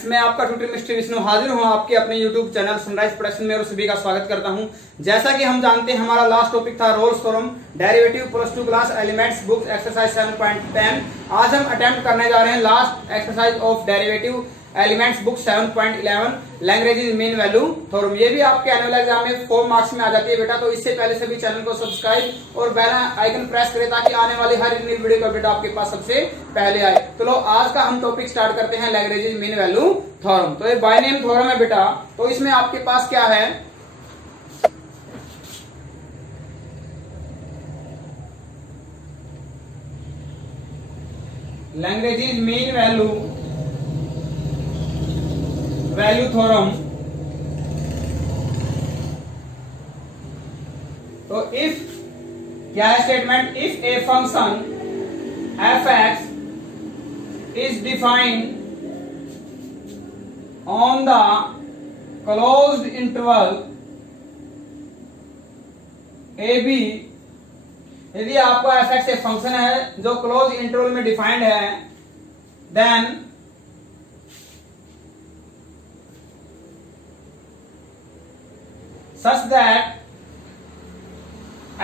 Friends, मैं आपका tutor mister Vishnu हाजिर हूं आपके अपने यूट्यूब चैनल सनराइज प्रोडक्शन में और सभी का स्वागत करता हूं। जैसा कि हम जानते हैं हमारा लास्ट टॉपिक था Rolle's theorem derivative plus 2 class elements books exercise 7.10। आज हम अटेम्प्ट करने जा रहे हैं last exercise of derivative elements book 7.11 Lagrange mean value theorem. ये भी आपके एनुअल एग्जाम में 4 मार्क्स में आ जाती है बेटा। तो इससे पहले सभी चैनल को सब्सक्राइब और बेल आइकन प्रेस करें ताकि आने वाली हर न्यू वीडियो का बेटा आपके पास सबसे पहले आए। तो लो आज का हम टॉपिक स्टार्ट करते हैं लैग्रेंज मीन वैल्यू थ्योरम। तो ये बाय नेम थ्योरम है बेटा। तो इसमें आपके पास क्या है, लैग्रेंज मीन वैल्यू थ्योरम। तो इफ क्या है statement, if a function f x is defined on the closed interval a b, यदि आपका एफ एक्स एक फंक्शन है जो क्लोज इंटरवल में डिफाइंड है, then such that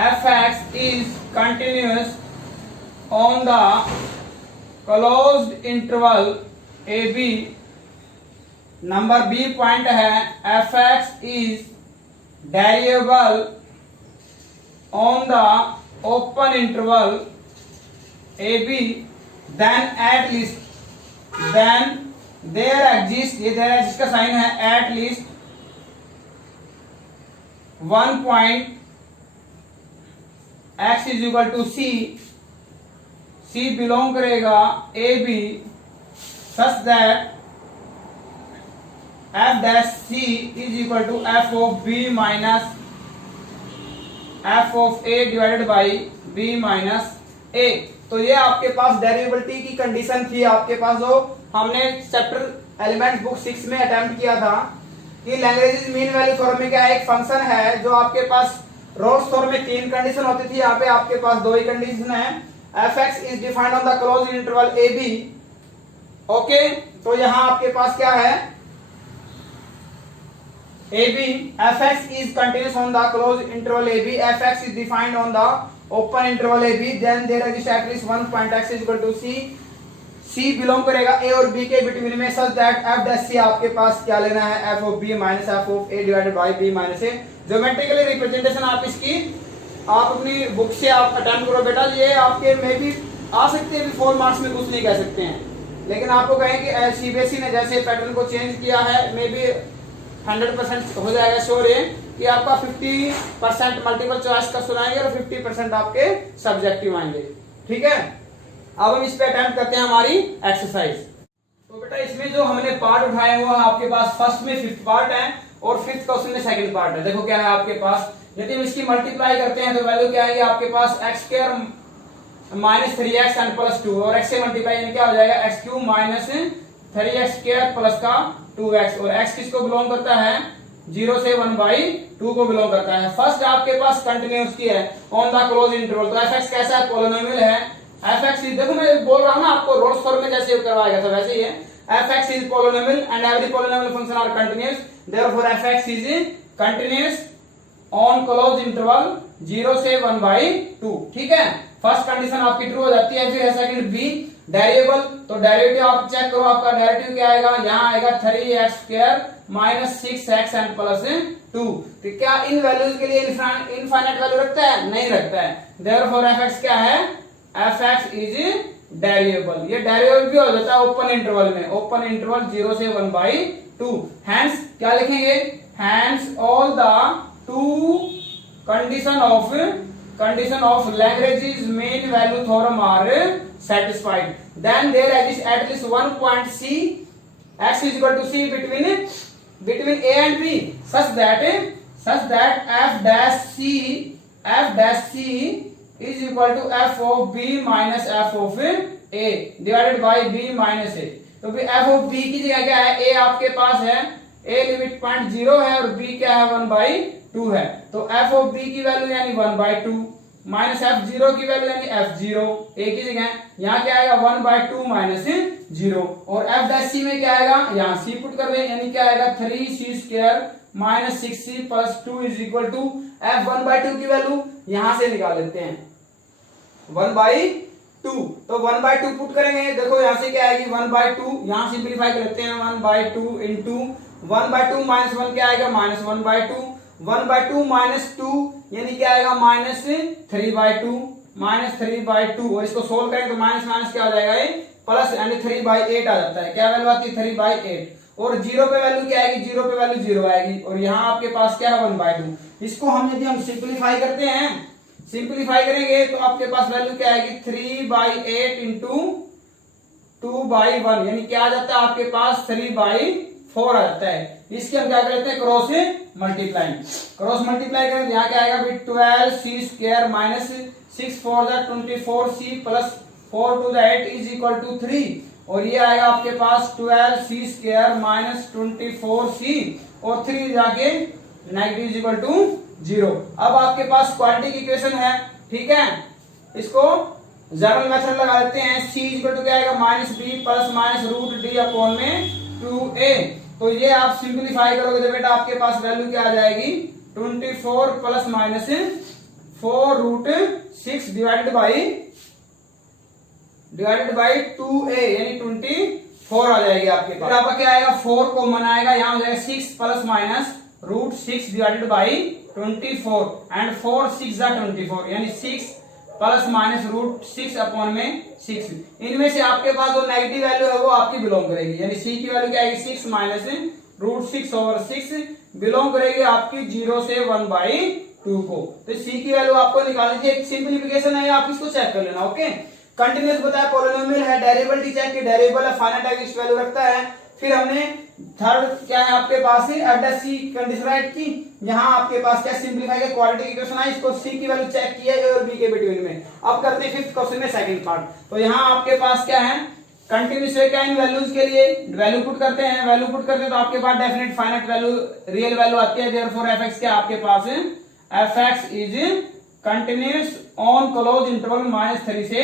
f(x) is continuous on the closed interval ab। Number b point है f(x) is derivable on the open interval ab, then at least, then there exists, ये there exists का sign है, at least 1 point x is equal to c, c belong करेगा a b, such that f dash c is equal to f of b minus f of a divided by b minus a। तो ये आपके पास डेरिवेबिलिटी की condition थी आपके पास, जो हमने chapter elements book 6 में अटेम्प्ट किया था कि लैग्रेंज मीन वैल्यू थ्योरम में क्या है, एक फंक्शन है जो आपके पास रोल्स थ्योरम में 3 कंडीशन होती थी, यहाँ पे आपके पास 2 ही कंडीशन है। f(x) is defined on the closed interval a b। Okay, तो यहाँ आपके पास क्या है, a b, f(x) is continuous on the closed interval a b, f(x) is defined on the open interval a b, then there exists at least 1 point x is equal to c, c belong करेगा a और b के between में, such that f dash c आपके पास क्या लेना है, f of b minus f of a divided by b minus a। Geometrically representation आप इसकी आप अपनी बुक से आप अटेम्प्ट करो बेटा। ये आपके में भी आ सकते हैं, 4 मार्क्स में कुछ नहीं कह सकते हैं, लेकिन आपको कहें कि सीबीएसई ने जैसे पैटर्न को चेंज किया है, मे बी 100% हो जाएगा श्योर है कि आपका 50% मल्टीपल चॉइस का सुनाएंगे और 50% आपके सब्जेक्टिव आएंगे। ठीक है, अब हम इस पे अटेम्प्ट करते हैं हमारी एक्सरसाइज। तो बेटा इसमें जो हमने पार्ट उठाए हुआ आपके पास फर्स्ट में 5th पार्ट है और 5th क्वेश्चन में 2nd पार्ट है। देखो क्या है आपके पास, यदि हम इसकी मल्टीप्लाई करते हैं तो वैल्यू क्या आएगी आपके पास, x² minus 3x and plus 2, और x से मल्टीप्लाई क्या हो जाएगा, x³ माइनस 3x² प्लस का 2x, और x किसको बिलोंग करता है, 0 से 1/2 को बिलोंग करता है। फर्स्ट आपके पास कंटिन्यूस की है ऑन द क्लोज इंटरवल। तो f(x) कैसा है, पॉलिनोमियल है। f(x) देखो मैं बोल रहा हूं ना आपको, रोल्स थ्योरम में जैसे करवाया गया था वैसे ही है। f(x) is polynomial and every polynomial function are continuous, therefore f(x) is continuous on closed interval 0 से 1/2। ठीक है, फर्स्ट कंडीशन आपकी ट्रू हो जाती है। फिर है सेकंड बी, डेरिवेबल। तो डेरिवेटिव आप चेक करो, आपका डेरिवेटिव क्या आएगा, यहाँ आएगा 3x² minus 6x and plus 2। तो क्या इन वैल्यूज के लिए इनफाइनाइट वैल्यू रखता है, नहीं रखता है। therefore f(x) क्या है, f(x) इज डेरिवेबल। ये डेरिवेबल भी हो जाता है ओपन इंटरवल में, ओपन इंटरवल 0 से 1/2। हैंस क्या लिखेंगे, hence all the 2 condition of Lagrange's mean value theorem are satisfied, then there exists at least 1 point c, x is equal to c between a and b, such that f dash c is equal to f of b minus f of a divided by b minus a। तो फिर f of b की जगह क्या है, a आपके पास है, a limit 0.0 है और b क्या है 1/2 है। तो f of b की वैल्यू यानी 1/2 माइनस F0 की वैल्यू यानी F0 एक ही जगह, यहाँ क्या आएगा 1/2 माइनस 0, और F डैश C में क्या आएगा, यहाँ C पुट कर दें यानी क्या आएगा 3c² minus 6c plus 2 is equal to F 1/2 की वैल्यू यहाँ से निकाल लेते हैं 1/2, तो 1/2 पुट करेंगे, देखो यहाँ से क्या आएगी 1/2, यहाँ सिंप्लीफाई कर लेते हैं 1/2 इंटू 1/2 माइनस 1 क्या आएगा माइनस 1/2, 1/2 माइनस 2 यानी क्या आएगा माइनस 3/2, माइनस 3/2, और इसको सोल्व करें तो माइनस माइनस क्या हो जाएगा ये प्लस यानी 3/8 आ जाता है, क्या वैल्यू आती है 3/8, और 0 पे वैल्यू क्या आएगी, 0 पे वैल्यू 0 आएगी, और यहाँ आपके पास क्या है 1/2, इसको हम यदि हम सिंप्लीफाई करते हैं, सिंप्लीफाई करेंगे तो आपके पास वैल्यू क्या आएगी 3/8 इंटू 2/1 यानी क्या आ जाता है आपके पास 3/4 आ जाता है, इसके हम क्या करते हैं क्रॉस मल्टीप्लाई, क्रॉस मल्टीप्लाई करें तो यहाँ क्या आएगा 12c² minus 6 4 24c plus 4 to the 8 is equal to 3, और ये आएगा आपके पास 12c² माइनस 24c और 3 जाके नेगेटिव इज इक्वल टू 0। अब आपके पास क्वाड्रेटिक इक्वेशन है, ठीक है, इसको जनरल मेथड लगा लेते हैं, c इक्वल टू क्या आएगा minus b plus minus root d upon में 2a, तो ये आप सिंप्लीफाई करोगे तो बेटा आपके पास वैल्यू क्या आ जाएगी 24 plus minus 4 root 6 divided by 2a यानी 24 आ जाएगी आपके पास, फिर आपका क्या आएगा 4 कॉमन आएगा, यहाँ हो जाएगा 6 plus minus root 6 divided by 24 and 4 6 24 यानी 6 प्लस माइनस रूट 6 अपॉन में 6, इनमें से आपके पास जो नेगेटिव वैल्यू है वो आपकी बिलोंग करेगी, यानी c की वैल्यू क्या आएगी 6 माइनस रूट 6 ओवर 6 बिलोंग करेगी आपकी 0 से 1/2 को, तो c की वैल्यू आपको निकालनी चाहिए, एक सिंप्लीफिकेशन है आप इसको चेक कर लेना, ओके। कंटिन्यूअस बताया पॉलिनोमियल है, डेरिवेटिव चेक की डेरिवेबल है, फाइनाइट एक्सिस्ट वैल्यू रखता है, फिर हमने थर्ड क्या है आपके पास ही F dash C condition right की, यहाँ आपके पास क्या सिंप्लीफाई का क्वाड्रेटिक इक्वेशन है, इसको सी की वैल्यू चेक किया ए और बी के बिटवीन में। अब करते हैं फिफ्थ क्वेश्चन में सेकंड पार्ट, तो यहाँ आपके पास क्या है कंटिन्यूस है क्या इन वैल्यूज के लिए वैल्यू पुट करते हैं, वैल्यू पुट करते हैं तो आपके पास definite finite value real value आती है, देयरफॉर एफएक्स क्या आपके पास है FX is continuous on close interval -3 से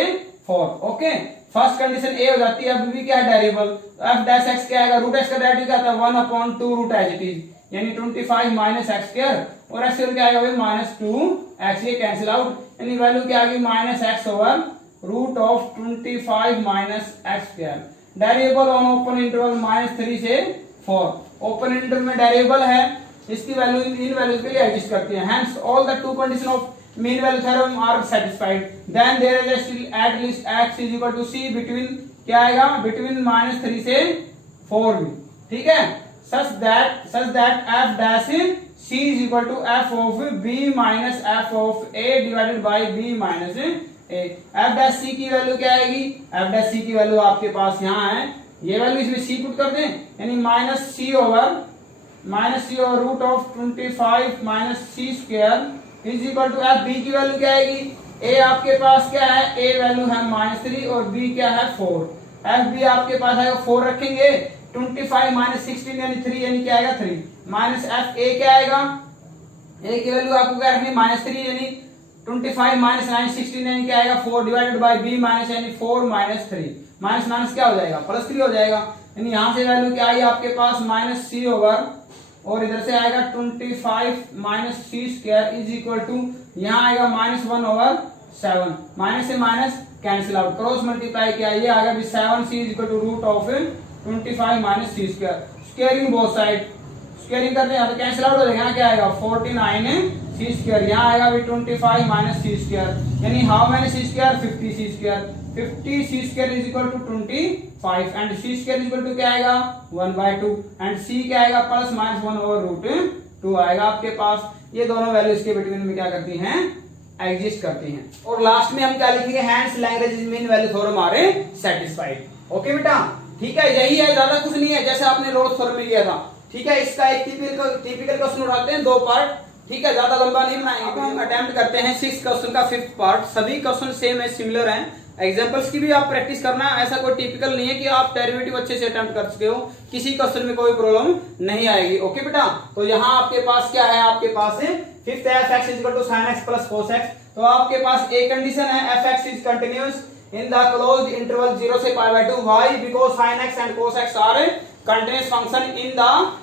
4, ओके। फर्स्ट कंडीशन ए हो जाती है, अब भी क्या है डेरिवेबल, एफ डैश एक्स क्या आएगा रूट एक्स का डेरिवेटिव क्या आता है 1/2 रूट एज इट इज यानी 25 माइनस एक्स स्क्वायर और एक्स क्या आएगा भाई -2x, ये कैंसिल आउट यानी वैल्यू क्या आ गई -x over root of 25 minus x square. Derivable on open interval -3 से 4, ओपन इंटरवल में डेरिवेबल है, इसकी वैल्यू इन वैल्यूज के लिए एडजस्ट करते हैं, hence all the two condition of mean value theorem are satisfied, then there is still at least x is equal to c between क्या आएगा between -3 से 4 भी, ठीक है, such that f dash c is equal to f of b minus f of a divided by b minus a। f dash c की value क्या आएगी, f dash c की वैल्यू आपके पास यहाँ है, ये वैल्यू इसमें c पुट कर दें यानी -c over root of 25 minus c square is equal to f b की वैल्यू क्या आएगी, ए आपके पास क्या है ए वैल्यू है -3 और बी क्या है 4, एफ बी आपके पास आएगा 4 रखेंगे 25 माइनस 16 यानी 3 यानी क्या आएगा 3 माइनस एफ ए क्या आएगा, ए की वैल्यू आपको क्या रखनी -3 यानी 25 माइनस 9 16 यानी क्या आएगा 4 डिवाइडेड बाय बी माइनस यानी 4 माइनस 3 माइनस माइनस क्या हो जाएगा +3 हो जाएगा, यानी यहाँ से वैल्यू क्या आई आपके पास -c ओवर और इधर से आएगा 25 minus c square is equal to यहाँ आएगा -1 ओवर 7, माइनस से minus cancel out, cross multiply किया ये आएगा 7c is equal to root of 25 minus c square, squaring both side, squaring करते हैं तो कैंसिल आउट हो जाएगा, यहाँ क्या आएगा 49 सी स्क्वायर, यहाँ आएगा 25 माइनस सी स्क्वायर यानी how many c square 50 c square, 50 c square is equal to 25 and c square is equal to क्या आएगा 1/2 एंड सी क्या आएगा +-1 ओवर रूट 2 आएगा आपके पास, ये दोनों वैल्यू इसके बिटवीन में क्या करती हैं एग्जिस्ट करती हैं। और लास्ट में हम क्या लिखेंगे hence Lagrange mean value theorem are satisfied, okay बेटा, ठीक है, यही है, ज्यादा कुछ नहीं है, जैसे आपने रोल्स थ्योरम में किया था, ठीक है। इसका एक टिपिकल क्वेश्चन उठाते हैं 2 पार्ट, ठीक है, ज्यादा लंबा नहीं बनाएंगे। अब हम अटेम्प्ट करते हैं 6th क्वेश्चन का 5th पार्ट, सभी क्वेश्चन सेम है सिमिलर हैं, एग्जांपल्स की भी आप प्रैक्टिस करना, ऐसा कोई टिपिकल नहीं है कि आप डेरिवेटिव अच्छे से अटेम्प्ट कर चुके हो, किसी क्वेश्चन में कोई प्रॉब्लम नहीं आएगी। ओके बेटा, तो यहाँ आपके पास क्या है, आपके पास है फिफ्थ है f x is equal to sine x plus cos x. तो आपके पास एक कंडीशन है f x is continuous in the closed interval 0 से pi by 2। Why? Because sine x and cos x are continuous function in the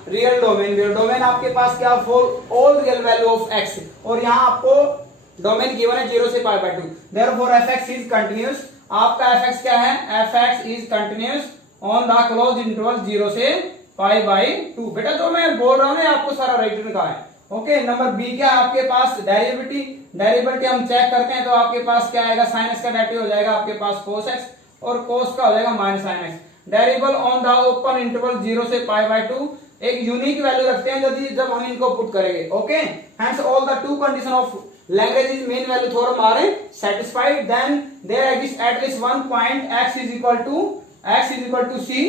real domain. Real domain आपके पास क्या, for all real value of x, और यहाँ आपको domain given है 0 से pi by 2। Therefore F x is continuous. आपका f x क्या है, f x is continuous on the closed interval 0 से पाई बाय 2। बेटा जो मैं बोल रहा हूँ ना आपको सारा राइट का है। ओके, नंबर बी क्या है आपके पास, डेरिवेटिव हम चेक करते हैं तो आपके पास क्या आएगा, साइन एक्स का डेरिवेटिव हो जाएगा आपके पास कोस एक्स, और कोस का हो जाएगा minus sine x. Derivable on the open interval 0 से पाई बाय 2 एक यूनिक वैल्यू रखते हैं जब हम इनको पुट करेंगे। Okay, hence all the two condition of Lagrange's mean value theorem are satisfied, then there exists at least one point x is equal to c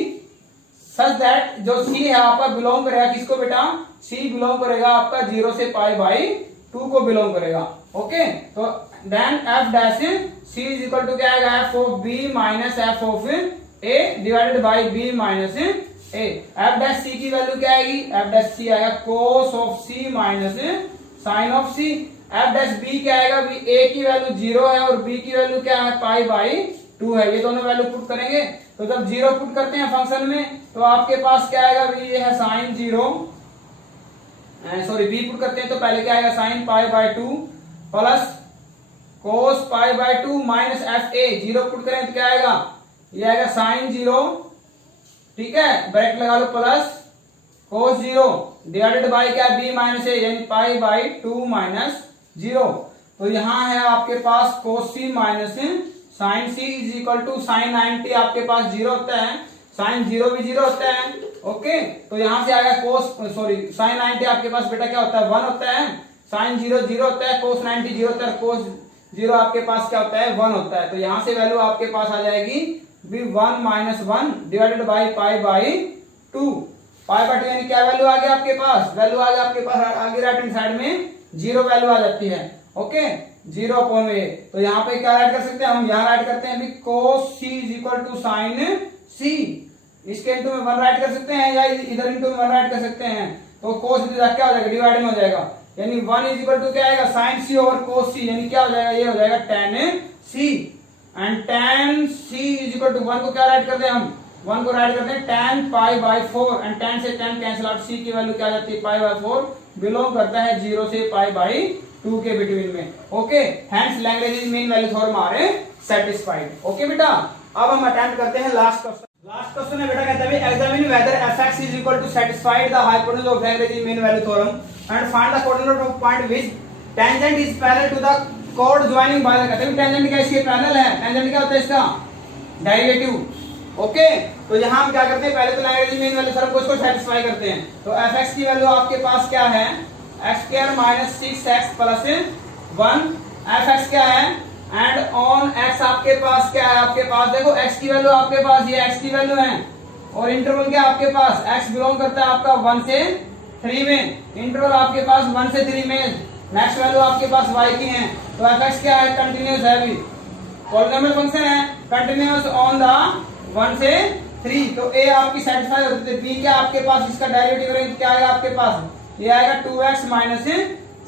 such that जो c है आपका belong करेगा किसको बेटा, c बिलोंग करेगा आपका 0 से pi by 2 को बिलोंग करेगा। ओके, तो then f dash c is equal to क्या आएगा, f of b minus f of a divided by b minus a। f dash c की वैल्यू क्या आएगी, f dash c आएगा cos of c minus sin of c। F dash b क्या आएगा, ए की value 0 है और बी की वैल्यू क्या है, पाई बाई 2 है। ये दोनों वैल्यू पुट करेंगे तो जब 0 पुट करते हैं फंक्शन में तो आपके पास क्या आएगा, ये है साइन 0, सॉरी बी पुट करते हैं तो पहले क्या आएगा, sine pi by 2 plus cos pi by 2 minus F A. 0 put करें तो क्या आएगा, ये आएगा साइन 0, ठीक है, ब्रैकेट लगा लो, प्लस कोस 0 डिवाइडेड बाय क्या, बी माइनस ए, यानी पाई बाई 2 माइनस 0। तो यहाँ है आपके पास cos c minus sine c is equal to sine 90 आपके पास 0 होता है, साइन 0 भी 0 होता है। ओके, तो यहाँ से आएगा कोस, सॉरी साइन 90 आपके पास बेटा क्या होता है, 1 होता है, साइन 0 0 होता है, कोस 90 0 होता है, कोस 0 आपके पास क्या होता है, 1 होता है। तो यहाँ से वैल्यू आपके पास आ जाएगी भी 1 minus 1 divided by pi by 2। Pi by 2 यानी क्या वैल्यू आ गया आपके पास, वैल्यू आ गया आपके पास आगे राइट हैंड साइड में 0 वैल्यू आ जाती है। ओके, 0 अपॉन ए। तो यहाँ पे क्या राइट कर सकते हैं हम, यहाँ राइट करते हैं भी कोस सी इज इक्वल टू साइन सी, इसके इंटू में 1 राइट कर सकते हैं या इधर इंटू में 1 राइट कर सकते हैं। तो कोस क्या हो जाएगा, डिवाइड में हो जाएगा, यानी 1 इज इक्वल टू क्या आएगा, साइन सी ओवर कोस सी, यानी क्या हो जाएगा, ये हो जाएगा tan सी, एंड tan सी इज इक्वल टू 1 को क्या राइट करते हैं हम, 1 को राइट करते हैं tan pi by 4, and tan से tan कैंसिल आउट, सी की वैल्यू क्या आ जाती है, पाई बाई 4, बिलोंग करता है 0 से पाई बाई 2 के बिटवीन में। Okay, hence Lagrange mean value theorem are satisfied. Okay बेटा, अब हम अटेम्प्ट करते हैं लास्ट क्वेश्चन। लास्ट क्वेश्चन है बेटा, कहता है examine whether fx is equal to satisfied the hypotenuse of Lagrange mean value theorem and find the coordinate of point which tangent is parallel to the कोड joining by the. कहते हैं tangent क्या इसके parallel है, tangent क्या होता है इसका, डेरिवेटिव। ओके, तो यहाँ हम क्या करते हैं, पहले तो लैग्रेंज मीन वैल्यू थ्योरम को इसको सेटिस्फाई करते हैं। तो fx की वैल्यू आपके पास क्या है, x square minus 6x plus 1, F x क्या है, एंड ऑन एक्स आपके पास क्या है, आपके पास देखो x की वैल्यू आपके पास ये x की वैल्यू है, और इंटरवल क्या आपके पास, x बिलोंग करता है आपका 1 से 3 में, इंटरवल आपके पास 1 से 3 में, नेक्स्ट वैल्यू आपके पास y की है। तो एफ एक्स क्या है, कंटिन्यूअस है, अभी पॉलीनोमियल फंक्शन है, कंटिन्यूअस ऑन द 1 से 3। तो a आपकी सेटिस्फाई होती है, b क्या आपके पास इसका डेरिवेटिव क्या आएगा आपके पास, ये आएगा 2x माइनस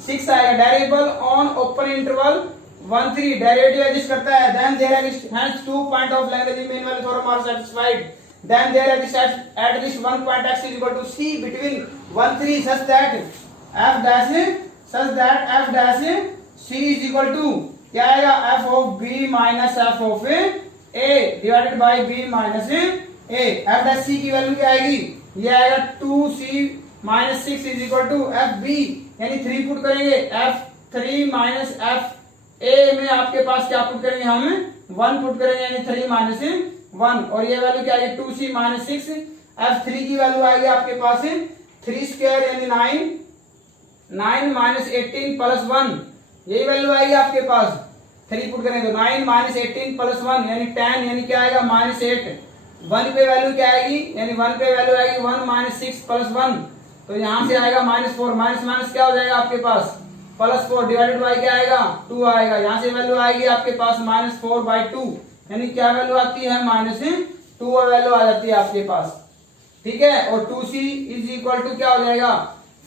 6 आएगा। Derivable on open interval 1 3 derivative exist करता है, then there exist has 2 point of Lagrange mean value theorem are satisfied, then there exist at least 1 point x is equal to c between 1 3 such that f dash c is equal to क्या आएगा, f of b minus f of a divided by b minus a। f dash c की value क्या आएगी, ये आएगा 2c minus 6 is equal to f b, यानी 3 put करेंगे, f3 minus F A में आपके पास क्या पुट करेंगे हम, 1 पुट करेंगे, यानी 3 माइनस 1, और ये वैल्यू क्या आएगी 2c माइनस 6, f3 की वैल्यू आएगी आपके पास 3 स्क्वायर यानी 9 माइनस 18 प्लस 1, यही वैल्यू आएगी आपके पास, 3 पुट करेंगे तो 9 माइनस 18 प्लस 1 यानी 10, यानी क्या आएगा माइनस 8। 1 पे वैल्यू क्या आएगी, यानी 1 पे वैल्यू आएगी 1 माइनस 6 प्लस 1, तो यहां से आएगा -4, माइनस माइनस क्या हो जाएगा आपके पास +4 डिवाइडेड बाय क्या आएगा 2 आएगा, यहां से वैल्यू आएगी आपके पास -4/2, यानी क्या वैल्यू आती है -2 वैल्यू आ जाती है आपके पास, ठीक है। और 2c इज इक्वल टू क्या हो जाएगा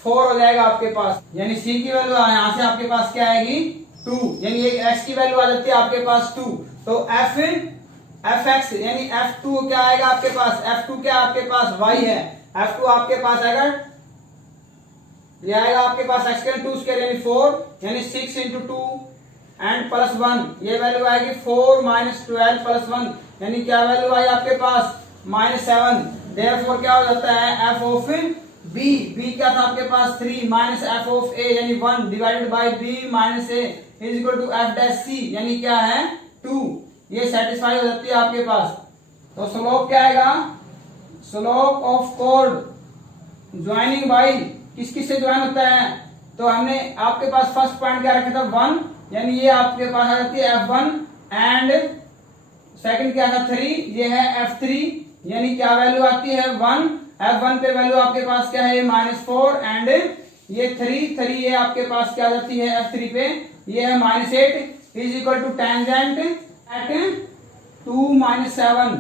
4 हो जाएगा आपके पास, यानी c की वैल्यू यहाँ से आपके पास क्या आएगी 2, यानी ये x की वैल्यू आ जाती है आपके पास 2। तो fx यानी f2 क्या आएगा आपके पास, f2 क्या आपके पास y है, f2 आपके पास आएगा, ये आएगा आपके पास x का 2 स्क्वायर यानी 4, यानी 6 into 2 एंड प्लस 1, ये वैल्यू आएगी 4 - 12 प्लस 1, यानी क्या वैल्यू आई आपके पास -7। देयरफॉर क्या हो जाता है f ऑफ b क्या था आपके पास 3 माइनस f ऑफ a यानी 1 divided by b minus a is equal to f dash c यानी क्या है 2, ये सेटिस्फाई हो जाती है आपके पास। तो स्लोप क्या आएगा, slope of chord joining by किस किस से ज्वाइन होता है, तो हमने आपके पास फर्स्ट पॉइंट क्या रखा था 1, यानी ये आपके पास आ जाती है f1 एंड सेकंड क्या था 3, ये है f3, यानी क्या वैल्यू आती है 1, f1 पे वैल्यू आपके पास क्या है -4 एंड ये 3 ये आपके पास क्या जाती है f3 पे, ये है -8 is equal to tangent at 2 - 7।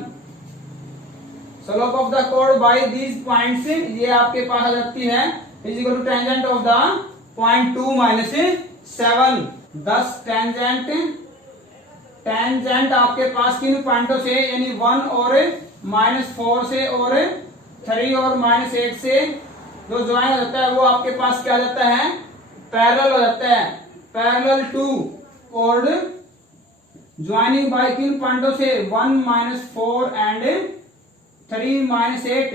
Slope of the chord by these points, ये आपके पास आ जाती है is equal to tangent of the point 2 - 7। 10 tangent आपके पास किन पॉइंटों से, यानी 1 और -4 से और 3 और -8 से जो ज्वाइन हो जाता है वो आपके पास क्या जाता है पैरेलल हो जाता है, parallel to chord joining by किन पॉइंटों से 1 - 4 एंड 3 -8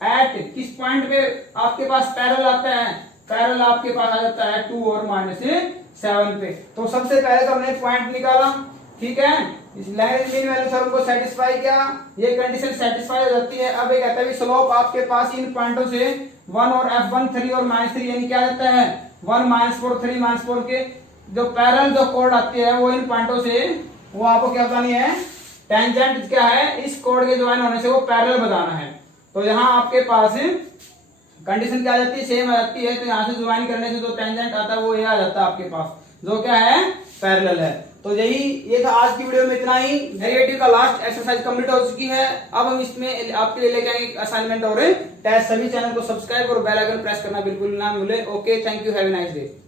एट किस पॉइंट पे आपके पास पैरेलल आता है, पैरेलल आपके पास आ जाता है 2 और -7 पे। तो सबसे पहले तो हमने पॉइंट निकाला, ठीक है, इस लैंग्वेज मीन वैल्यू थ्योरम को सेटिस्फाई किया, ये कंडीशन सेटिस्फाई हो जाती है। अब ये कहता है स्लोप आपके पास इन पॉइंटों से 1 और f1 3 और -3 यानी क्या आता है 1 -4 3 -4 के जो पैरेलल जो कॉर्ड आती है वो इन पॉइंटों से, वो आपको क्या बतानी है, टेंजेंट क्या है इस कॉर्ड के ज्वाइन होने से वो पैरेलल बताना है। तो यहाँ आपके पास कंडीशन क्या आ जाती है सेम आ जाती है, तो यहाँ से ज्वाइन करने से जो टेंजेंट आता है वो ये आ जाता है आपके पास जो क्या है पैरेलल है। तो यही ये था आज की वीडियो में, इतना ही। डेरिवेटिव का लास्ट एक्सरसाइज कंप्लीट हो चुकी है। अब हम इसमें आपके लिए लेके आएंगे असाइनमेंट और टेस्ट। सभी चैनल को सब्सक्राइब और बेल आइकन प्रेस करना बिल्कुल ना भूले। Okay, thank you, have a nice day.